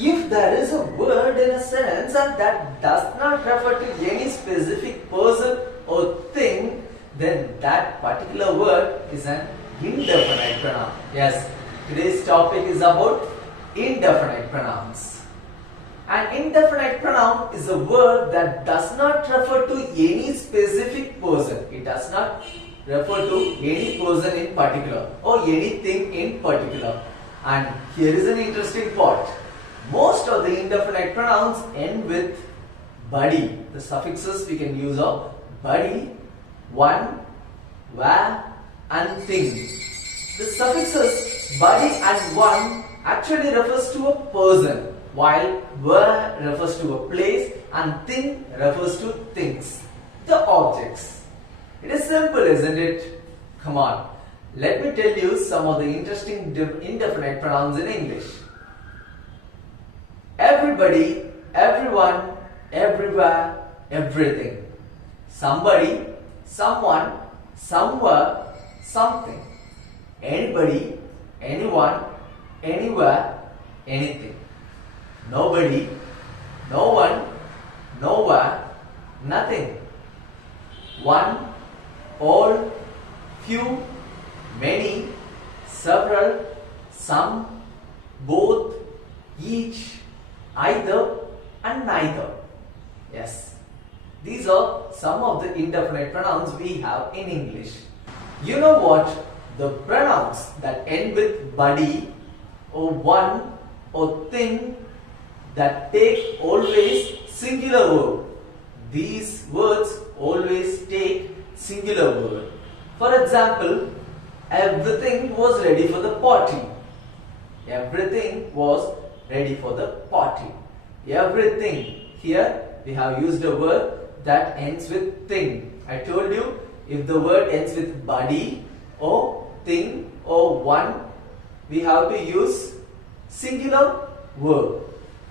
If there is a word in a sentence that does not refer to any specific person or thing, then that particular word is an indefinite pronoun. Yes, today's topic is about indefinite pronouns. An indefinite pronoun is a word that does not refer to any specific person. It does not refer to any person in particular or anything in particular. And here is an interesting part. Most of the indefinite pronouns end with buddy. The suffixes we can use are buddy, one, where and thing. The suffixes buddy and one actually refers to a person, while where refers to a place and thing refers to things, the objects. It is simple, isn't it? Come on, let me tell you some of the interesting indefinite pronouns in English. Everybody, everyone, everywhere, everything. Somebody, someone, somewhere, something. Anybody, anyone, anywhere, anything. Nobody, no one, nowhere, nothing. One, all, few, many, several, some, both, each, either and neither. Yes, these are some of the indefinite pronouns we have in English. You know what? The pronouns that end with buddy or one or thing that take always singular verb. These words always take singular verb. For example, everything was ready for the party. Everything was ready for the party. Everything. Here we have used a word that ends with thing. I told you, if the word ends with buddy or thing or one, we have to use singular verb.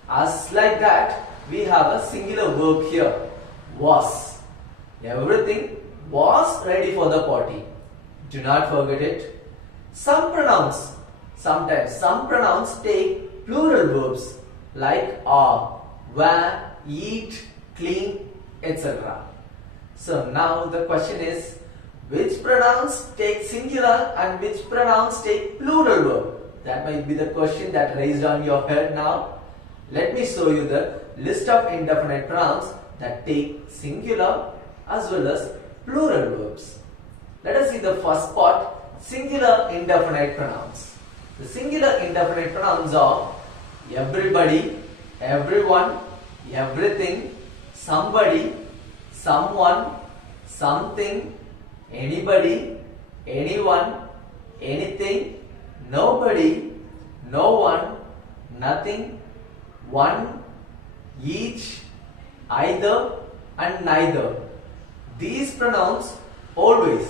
As like that, we have a singular verb here, was. Everything was ready for the party. Do not forget it. Some pronouns take plural verbs like are, were, eat, clean, etc. So now the question is, which pronouns take singular and which pronouns take plural verb? That might be the question that raised on your head now. Let me show you the list of indefinite pronouns that take singular as well as plural verbs. Let us see the first part, singular indefinite pronouns. The singular indefinite pronouns are everybody, everyone, everything, somebody, someone, something, anybody, anyone, anything, nobody, no one, nothing, one, each, either and neither. These pronouns always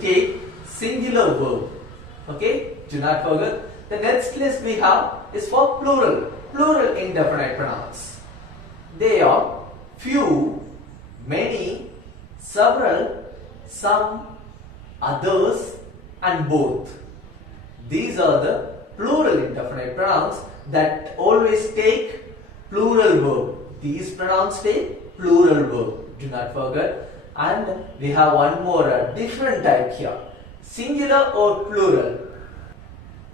take singular verb. Okay, do not forget. The next list we have is for plural indefinite pronouns. They are few, many, several, some, others and both. These are the plural indefinite pronouns that always take plural verb. These pronouns take plural verb. Do not forget. And we have one more different type here, singular or plural.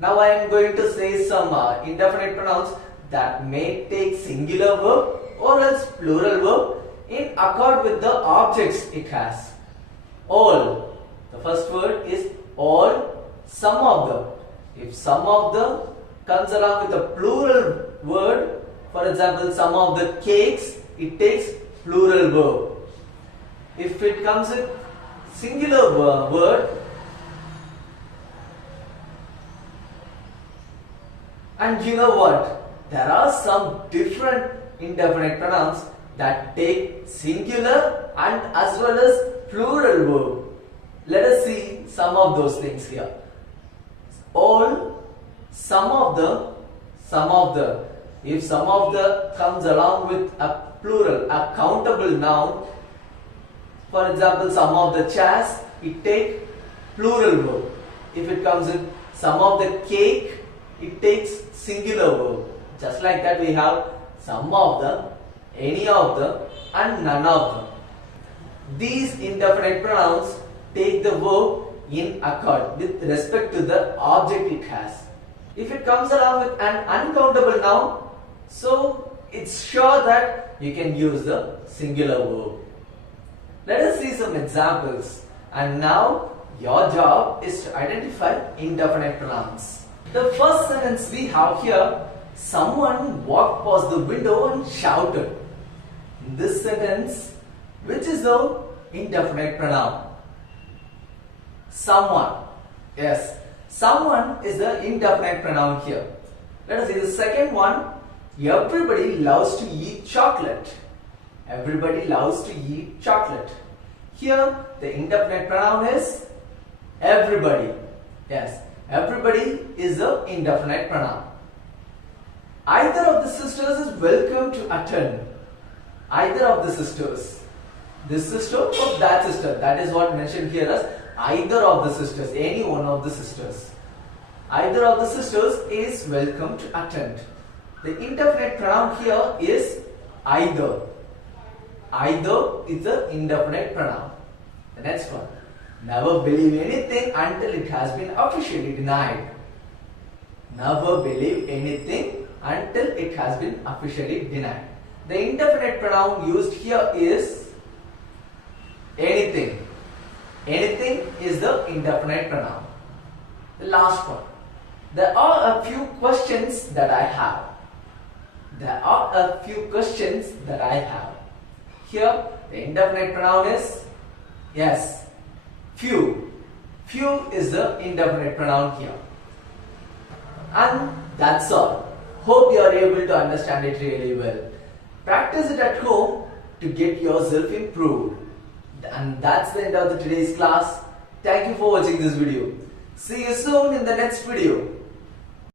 Now I am going to say some indefinite pronouns that may take singular verb or else plural verb in accord with the objects it has. All. The first word is all, some of the. If some of the comes along with a plural word, for example, some of the cakes, it takes plural verb. If it comes with singular word, and you know what? There are some different indefinite pronouns that take singular and as well as plural verb. Let us see some of those things here. All, some of the. If some of the comes along with a plural, a countable noun, for example, some of the chairs, it take plural verb. If it comes with some of the cake, it takes singular verb. Just like that we have some of them, any of them and none of them. These indefinite pronouns take the verb in accord with respect to the object it has. If it comes along with an uncountable noun, so it's sure that you can use the singular verb. Let us see some examples. And now your job is to identify indefinite pronouns. The first sentence we have here, someone walked past the window and shouted. In this sentence, which is the indefinite pronoun? Someone. Yes, someone is the indefinite pronoun here. Let us see the second one. Everybody loves to eat chocolate. Everybody loves to eat chocolate. Here, the indefinite pronoun is everybody. Yes, everybody is the indefinite pronoun. Either of the sisters is welcome to attend. Either of the sisters. This sister or that sister. That is what mentioned here as either of the sisters. Any one of the sisters. Either of the sisters is welcome to attend. The indefinite pronoun here is either. Either is the indefinite pronoun. The next one. Never believe anything until it has been officially denied. Never believe anything until it has been officially denied. The indefinite pronoun used here is anything. Anything is the indefinite pronoun. The last one. There are a few questions that I have. There are a few questions that I have. Here, the indefinite pronoun is, yes, few. Few is the indefinite pronoun here. And that's all. Hope you are able to understand it really well. Practice it at home to get yourself improved. And that's the end of today's class. Thank you for watching this video. See you soon in the next video.